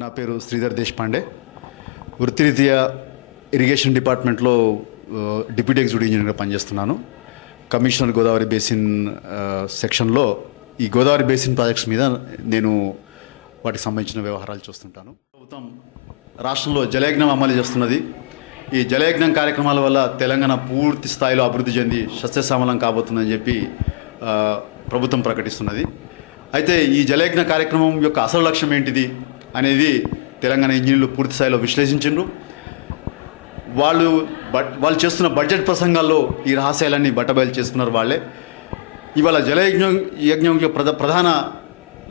నా పేరు శ్రీధర్ దేశపాండే. వృత్తిరీత్యా ఇరిగేషన్ డిపార్ట్మెంట్లో డిప్యూటీ ఎగ్జిక్యూటివ్ ఇంజనీర్గా పనిచేస్తున్నాను. కమిషనర్ గోదావరి బేసిన్ సెక్షన్లో ఈ గోదావరి బేసిన్ ప్రాజెక్ట్స్ మీద నేను వాటికి సంబంధించిన వ్యవహారాలు చూస్తుంటాను. ప్రభుత్వం రాష్ట్రంలో జలయజ్ఞం అమలు చేస్తున్నది. ఈ జలయజ్ఞం కార్యక్రమాల వల్ల తెలంగాణ పూర్తి స్థాయిలో అభివృద్ధి చెంది సస్యశ్యామలం కాబోతుందని చెప్పి ప్రభుత్వం ప్రకటిస్తున్నది. అయితే ఈ జలయజ్ఞ కార్యక్రమం యొక్క అసలు లక్ష్యం ఏంటిది అనేది తెలంగాణ ఇంజనీర్లు పూర్తి స్థాయిలో విశ్లేషించారు. వాళ్ళు చేస్తున్న బడ్జెట్ ప్రసంగాల్లో ఈ రహస్యాలన్నీ బట్టబయలు చేసుకున్నారు వాళ్ళే. ఇవాళ జలయజ్ఞం యొక్క ప్రధాన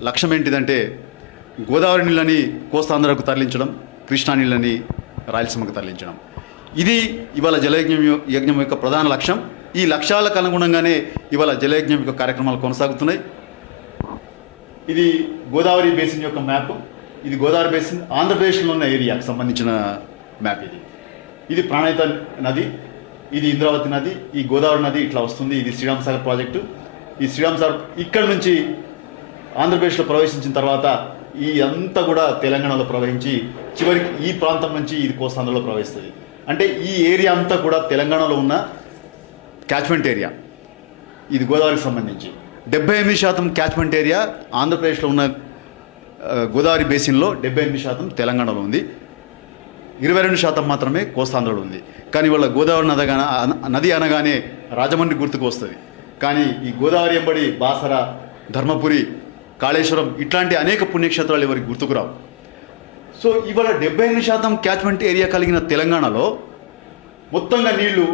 లక్ష్యం ఏంటిదంటే గోదావరి నీళ్ళని కోస్తాంధ్రకు తరలించడం, కృష్ణా నీళ్ళని రాయలసీమకు తరలించడం. ఇది ఇవాళ జలయజ్ఞం యొక్క ప్రధాన లక్ష్యం. ఈ లక్ష్యాలకు అనుగుణంగానే ఇవాళ జలయజ్ఞం యొక్క కార్యక్రమాలు కొనసాగుతున్నాయి. ఇది గోదావరి బేసిన్ యొక్క మ్యాప్. ఇది గోదావరి బేసిన్ ఆంధ్రప్రదేశ్లో ఉన్న ఏరియాకు సంబంధించిన మ్యాప్. ఇది ప్రాణహిత నది, ఇది ఇంద్రావతి నది, ఈ గోదావరి నది ఇట్లా వస్తుంది. ఇది శ్రీరామ్ సాగర్ ప్రాజెక్టు. ఈ శ్రీరామ్ సాగర్ ఇక్కడ నుంచి ఆంధ్రప్రదేశ్లో ప్రవేశించిన తర్వాత ఈ అంతా కూడా తెలంగాణలో ప్రవహించి చివరికి ఈ ప్రాంతం నుంచి ఇది కోస్తాంధ్రలో ప్రవహిస్తుంది. అంటే ఈ ఏరియా అంతా కూడా తెలంగాణలో ఉన్న క్యాచ్మెంట్ ఏరియా. ఇది గోదావరికి సంబంధించి 78% క్యాచ్మెంట్ ఏరియా ఆంధ్రప్రదేశ్లో ఉన్న గోదావరి బేసిన్లో 78% తెలంగాణలో ఉంది. 22% మాత్రమే కోస్తాంధ్రలో ఉంది. కానీ వాళ్ళ గోదావరి నది అనగానే రాజమండ్రి గుర్తుకు వస్తుంది. కానీ ఈ గోదావరి ఎంబడి బాసర, ధర్మపురి, కాళేశ్వరం ఇట్లాంటి అనేక పుణ్యక్షేత్రాలు ఎవరికి గుర్తుకురావు. సో ఇవాళ 78% క్యాచ్మెంట్ ఏరియా కలిగిన తెలంగాణలో మొత్తంగా నీళ్లు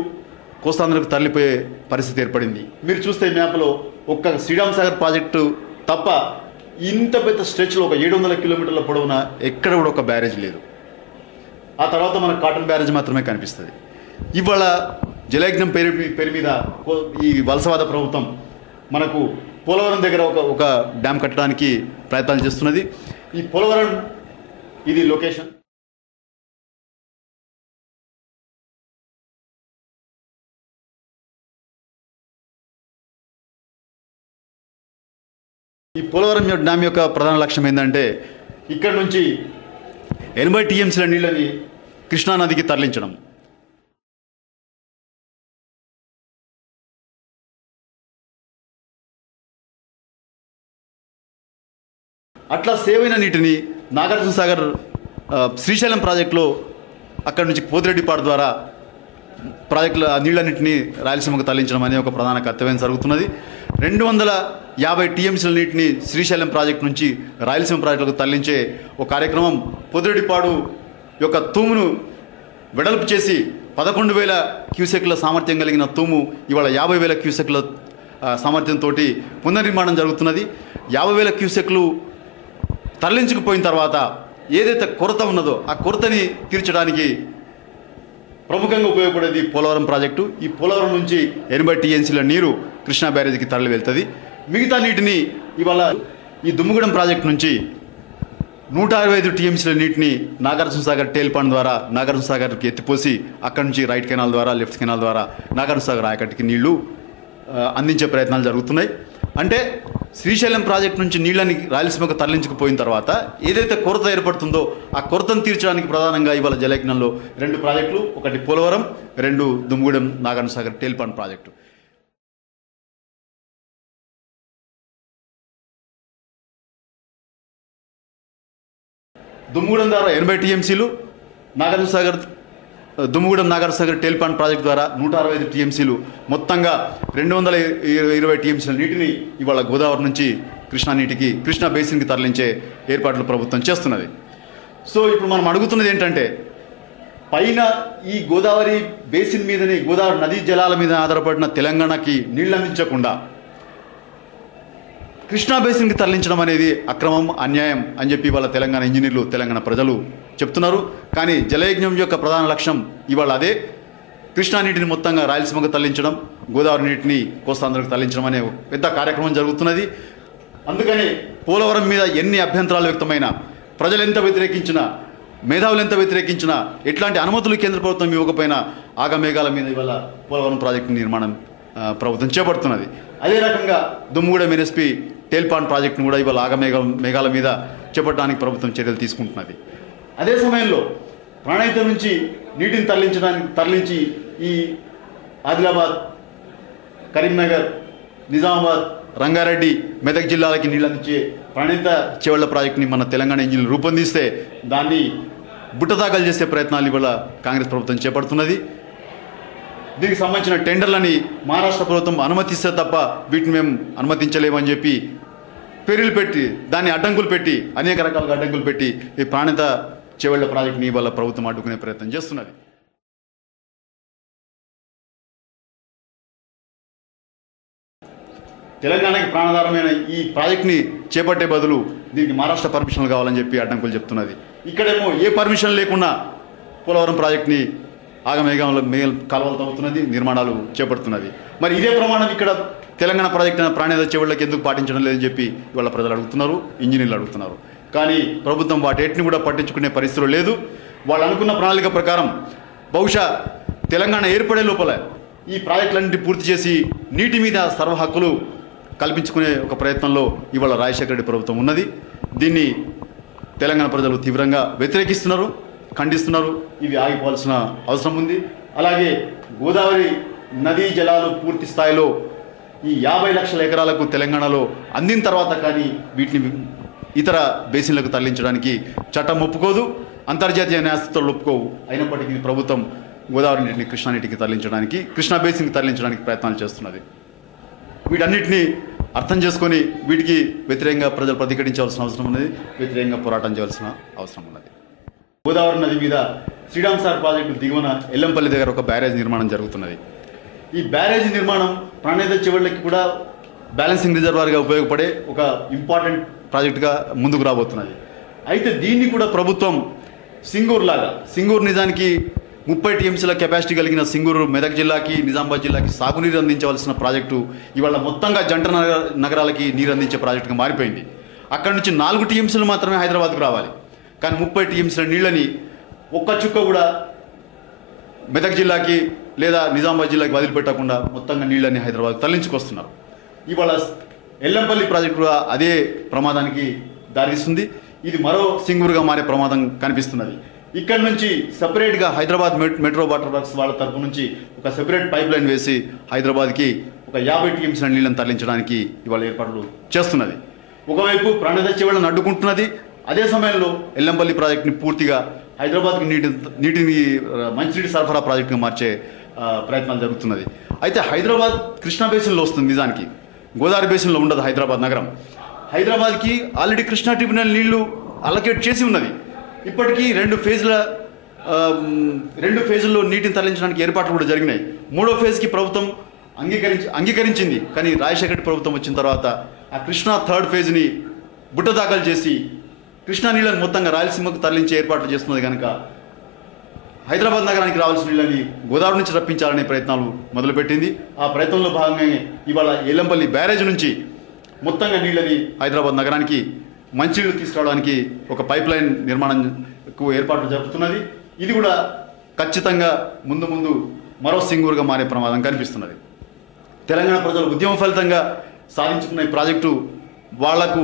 కోస్తాంధ్రకు తరలిపోయే పరిస్థితి ఏర్పడింది. మీరు చూస్తే మ్యాప్లో ఒక్క శ్రీరామ్ సాగర్ ప్రాజెక్టు తప్ప ఇంత పెద్ద స్ట్రెచ్లో ఒక 700 కిలోమీటర్ల పొడవున ఎక్కడ కూడా ఒక బ్యారేజ్ లేదు. ఆ తర్వాత మనకు కాటన్ బ్యారేజ్ మాత్రమే కనిపిస్తుంది. ఇవాళ జలయజ్ఞం పేరు మీద ఈ వలసవాద ప్రభుత్వం మనకు పోలవరం దగ్గర ఒక డ్యామ్ కట్టడానికి ప్రయత్నాలు చేస్తున్నది. ఈ పోలవరం ఇది లొకేషన్. ఈ పోలవరం డ్యామ్ యొక్క ప్రధాన లక్ష్యం ఏంటంటే ఇక్కడ నుంచి 80 టీఎంసీల నీళ్ళని కృష్ణానదికి తరలించడం. అట్లా సేవ్ అయిన నీటిని నాగార్జున సాగర్ శ్రీశైలం ప్రాజెక్టులో అక్కడి నుంచి పోతిరెడ్డిపాడు ద్వారా ప్రాజెక్టుల నీళ్ళన్నింటినీ రాయలసీమకు తరలించడం అనే ఒక ప్రధాన కర్తవ్యం జరుగుతున్నది. 250 టీఎంసీల నీటిని శ్రీశైలం ప్రాజెక్టు నుంచి రాయలసీమ ప్రాజెక్టులకు తరలించే ఒక కార్యక్రమం. పొదిరెడ్డిపాడు యొక్క తూమును వెడల్పు చేసి 11,000 క్యూసెక్ల సామర్థ్యం కలిగిన తూము ఇవాళ 50,000 క్యూసెక్ల సామర్థ్యంతో పునర్నిర్మాణం జరుగుతున్నది. 50,000 క్యూసెక్లు తరలించుకుపోయిన తర్వాత ఏదైతే కొరత ఉన్నదో ఆ కొరతని తీర్చడానికి ప్రముఖంగా ఉపయోగపడేది పోలవరం ప్రాజెక్టు. ఈ పోలవరం నుంచి 80 టీఎంసీల నీరు కృష్ణా బ్యారేజీకి తరలి వెళ్తుంది. మిగతా నీటిని ఇవాళ ఈ దుమ్ముగూడెం ప్రాజెక్టు నుంచి 165 టీఎంసీల నీటిని నాగార్జున సాగర్ టేల్ పాండ్ ద్వారా నాగార్జున సాగర్కి ఎత్తిపోసి అక్కడి నుంచి రైట్ కెనాల్ ద్వారా లెఫ్ట్ కెనాల్ ద్వారా నాగార్జున సాగర్ ఆయకట్టుకి నీళ్లు అందించే ప్రయత్నాలు జరుగుతున్నాయి. అంటే శ్రీశైలం ప్రాజెక్టు నుంచి నీళ్ళని రాయలసీమకు తరలించుకుపోయిన తర్వాత ఏదైతే కొరత ఏర్పడుతుందో ఆ కొరతను తీర్చడానికి ప్రధానంగా ఇవాళ జలయజ్ఞంలో 2 ప్రాజెక్టులు, ఒకటి పోలవరం, 2 దుమ్ముగూడెం నాగార్జున సాగర్ టేల్ పాండ్ ప్రాజెక్టు. దుమ్ముగూడెం ద్వారా 80 టీఎంసీలు, దుమ్ముగూడెం నాగార్జున సాగర్ టేల్ పాండ్ ప్రాజెక్టు ద్వారా 165 టీఎంసీలు, మొత్తంగా 220 టీఎంసీల నీటిని ఇవాళ గోదావరి నుంచి కృష్ణా బేసిన్కి తరలించే ఏర్పాట్లు ప్రభుత్వం చేస్తున్నది. సో ఇప్పుడు మనం అడుగుతున్నది ఏంటంటే పైన ఈ గోదావరి బేసిన్ మీదనే గోదావరి నదీ జలాల మీద ఆధారపడిన తెలంగాణకి నీళ్ళు అందించకుండా కృష్ణా బేసిన్కి తరలించడం అనేది అక్రమం, అన్యాయం అని చెప్పి ఇవాళ తెలంగాణ ఇంజనీర్లు, తెలంగాణ ప్రజలు చెప్తున్నారు. కానీ జలయజ్ఞం యొక్క ప్రధాన లక్ష్యం ఇవాళ అదే. కృష్ణా నీటిని మొత్తంగా రాయలసీమకు తరలించడం, గోదావరి నీటిని కోస్తాంధ్రకు తరలించడం అనే పెద్ద కార్యక్రమం జరుగుతున్నది. అందుకని పోలవరం మీద ఎన్ని అభ్యంతరాలు వ్యక్తమైనా, ప్రజలు ఎంత వ్యతిరేకించినా, మేధావులు ఎంత వ్యతిరేకించినా, ఎట్లాంటి అనుమతులు కేంద్ర ప్రభుత్వం ఇవ్వకపోయినా ఆగమేఘాల మీద ఇవాళ పోలవరం ప్రాజెక్టు నిర్మాణం ప్రభుత్వం చేపడుతున్నది. అదే రకంగా దుమ్ముగూడెం ఎన్ఎస్పీ టేల్ పాండ్ ప్రాజెక్టును కూడా ఇవాళ మేఘాల మీద చేపట్టడానికి ప్రభుత్వం చర్యలు తీసుకుంటున్నది. అదే సమయంలో ప్రాణహిత నుంచి నీటిని తరలించి ఈ ఆదిలాబాద్, కరీంనగర్, నిజామాబాద్, రంగారెడ్డి, మెదక్ జిల్లాలకి నీళ్ళు అందించే ప్రాణహిత చేవళ్ల ప్రాజెక్టుని మన తెలంగాణ ఇంజనీర్లు రూపొందిస్తే దాన్ని బుట్టదాఖలు చేసే ప్రయత్నాలు ఇవాళ కాంగ్రెస్ ప్రభుత్వం చేపడుతున్నది. దీనికి సంబంధించిన టెండర్లని మహారాష్ట్ర ప్రభుత్వం అనుమతిస్తే తప్ప వీటిని మేము అనుమతించలేమని చెప్పి పేర్లు పెట్టి దాన్ని అడ్డంకులు పెట్టి అనేక రకాలుగా అడ్డంకులు పెట్టి ఈ ప్రాణహిత చేవళ్ల ప్రాజెక్టుని ఇవాళ ప్రభుత్వం అడ్డుకునే ప్రయత్నం చేస్తున్నది. తెలంగాణకి ప్రాణాధారమైన ఈ ప్రాజెక్ట్ని చేపట్టే బదులు దీనికి మహారాష్ట్ర పర్మిషన్లు కావాలని చెప్పి అడ్డంకులు చెప్తున్నది. ఇక్కడేమో ఏ పర్మిషన్ లేకుండా పోలవరం ప్రాజెక్ట్ని ఆగమేఘంలో కాలువలు తవ్వుతున్నది, నిర్మాణాలు చేపడుతున్నది. మరి ఇదే ప్రమాణం ఇక్కడ తెలంగాణ ప్రాజెక్టు ప్రాణహిత చేవళ్లకి ఎందుకు పాటించడం లేదని చెప్పి ఇవాళ ప్రజలు అడుగుతున్నారు, ఇంజనీర్లు అడుగుతున్నారు. కానీ ప్రభుత్వం వాటిని కూడా పట్టించుకునే పరిస్థితులు లేదు. వాళ్ళు అనుకున్న ప్రణాళిక ప్రకారం బహుశా తెలంగాణ ఏర్పడే లోపల ఈ ప్రాజెక్టులన్నింటి పూర్తి చేసి నీటి మీద సర్వ హక్కులు కల్పించుకునే ఒక ప్రయత్నంలో ఇవాళ రాజశేఖర రెడ్డి ప్రభుత్వం ఉన్నది. దీన్ని తెలంగాణ ప్రజలు తీవ్రంగా వ్యతిరేకిస్తున్నారు, ఖండిస్తున్నారు. ఇవి ఆగిపోవాల్సిన అవసరం ఉంది. అలాగే గోదావరి నదీ జలాలు పూర్తి స్థాయిలో ఈ 50 లక్షల ఎకరాలకు తెలంగాణలో అందిన తర్వాత కానీ వీటిని ఇతర బేసిన్లకు తరలించడానికి చట్టం ఒప్పుకోదు, అంతర్జాతీయ న్యాయస్థానాలు ఒప్పుకోవు. అయినప్పటికీ ప్రభుత్వం గోదావరి నీటిని కృష్ణా నీటికి తరలించడానికి, కృష్ణా బేసిన్కి తరలించడానికి ప్రయత్నాలు చేస్తున్నది. వీటన్నిటిని అర్థం చేసుకొని వీటికి వ్యతిరేకంగా ప్రజలు ప్రతిఘటించాల్సిన అవసరం ఉన్నది, వ్యతిరేకంగా పోరాటం చేయాల్సిన అవసరం ఉన్నది. గోదావరి నది మీద శ్రీరామ్ సార్ ప్రాజెక్టు దిగువన ఎల్లంపల్లి దగ్గర ఒక బ్యారేజ్ నిర్మాణం జరుగుతున్నది. ఈ బ్యారేజ్ నిర్మాణం ప్రాణహిత చేవళ్లకి కూడా బ్యాలెన్సింగ్ రిజర్వాయర్గా ఉపయోగపడే ఒక ఇంపార్టెంట్ ప్రాజెక్టుగా ముందుకు రాబోతున్నది. అయితే దీన్ని కూడా ప్రభుత్వం సింగూరు నిజానికి 30 టీఎంసీల కెపాసిటీ కలిగిన సింగూరు మెదక్ జిల్లాకి, నిజామాబాద్ జిల్లాకి సాగునీరు అందించవలసిన ప్రాజెక్టు ఇవాళ మొత్తంగా జంట నగరాలకి నీరు అందించే ప్రాజెక్టుగా మారిపోయింది. అక్కడి నుంచి 4 టీఎంసీలు మాత్రమే హైదరాబాద్కు రావాలి. కానీ 30 టీఎంసీల నీళ్ళని ఒక్క చుక్క కూడా మెదక్ జిల్లాకి లేదా నిజామాబాద్ జిల్లాకి వదిలిపెట్టకుండా మొత్తంగా నీళ్ళని హైదరాబాద్ తరలించుకొస్తున్నారు. ఇవాళ ఎల్లంపల్లి ప్రాజెక్టు అదే ప్రమాదానికి దారితీస్తుంది. ఇది మరో సింగూరుగా మారే ప్రమాదం కనిపిస్తున్నది. ఇక్కడ నుంచి సెపరేట్గా హైదరాబాద్ మెట్రో వాటర్ వర్క్స్ వాళ్ళ తరపు నుంచి ఒక సెపరేట్ పైప్ లైన్ వేసి హైదరాబాద్కి ఒక 50 టీఎంసీల నీళ్ళని తరలించడానికి ఇవాళ ఏర్పాట్లు చేస్తున్నది. ఒకవైపు ప్రాణహిత చేవళ్లను అడ్డుకుంటున్నది, అదే సమయంలో ఎల్లంపల్లి ప్రాజెక్టుని పూర్తిగా హైదరాబాద్కి నీటిని మంచినీటి సరఫరా ప్రాజెక్టుగా మార్చే ప్రయత్నాలు జరుగుతున్నది. అయితే హైదరాబాద్ కృష్ణా బేసిన్లో వస్తుంది, నిజానికి గోదావరి బేసిన్లో ఉండదు హైదరాబాద్ నగరం. హైదరాబాద్కి ఆల్రెడీ కృష్ణా ట్రిబ్యునల్ నీళ్లు అలొకేట్ చేసి ఉన్నది. ఇప్పటికీ 2 ఫేజుల్లో నీటిని తరలించడానికి ఏర్పాట్లు కూడా జరిగినాయి. 3వ ఫేజ్కి ప్రభుత్వం అంగీకరించింది. కానీ రాజశేఖర రెడ్డి ప్రభుత్వం వచ్చిన తర్వాత ఆ కృష్ణా 3rd ఫేజ్ని బుట్టదాఖలు చేసి కృష్ణా నీళ్ళని మొత్తంగా రాయలసీమకు తరలించే ఏర్పాట్లు చేస్తున్నది. కనుక హైదరాబాద్ నగరానికి రావాల్సిన నీళ్ళని గోదావరి నుంచి రప్పించాలనే ప్రయత్నాలు మొదలుపెట్టింది. ఆ ప్రయత్నంలో భాగంగానే ఇవాళ ఎల్లంపల్లి బ్యారేజ్ నుంచి మొత్తంగా నీళ్ళని హైదరాబాద్ నగరానికి మంచినీళ్ళు తీసుకురావడానికి ఒక పైప్ లైన్ నిర్మాణంకు ఏర్పాట్లు జరుపుతున్నది. ఇది కూడా ఖచ్చితంగా ముందు మరో సింగూరుగా మారే ప్రమాదం కనిపిస్తున్నది. తెలంగాణ ప్రజలు ఉద్యమం ఫలితంగా సాధించుకున్న ఈ ప్రాజెక్టు వాళ్లకు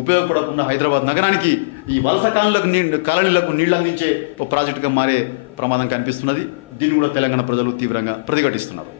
ఉపయోగపడకుండా హైదరాబాద్ నగరానికి ఈ వలస కాలనీలకు నీళ్లు అందించే ఒక ప్రాజెక్టుగా మారే ప్రమాదం కనిపిస్తున్నది. దీన్ని కూడా తెలంగాణ ప్రజలు తీవ్రంగా ప్రతిఘటిస్తున్నారు.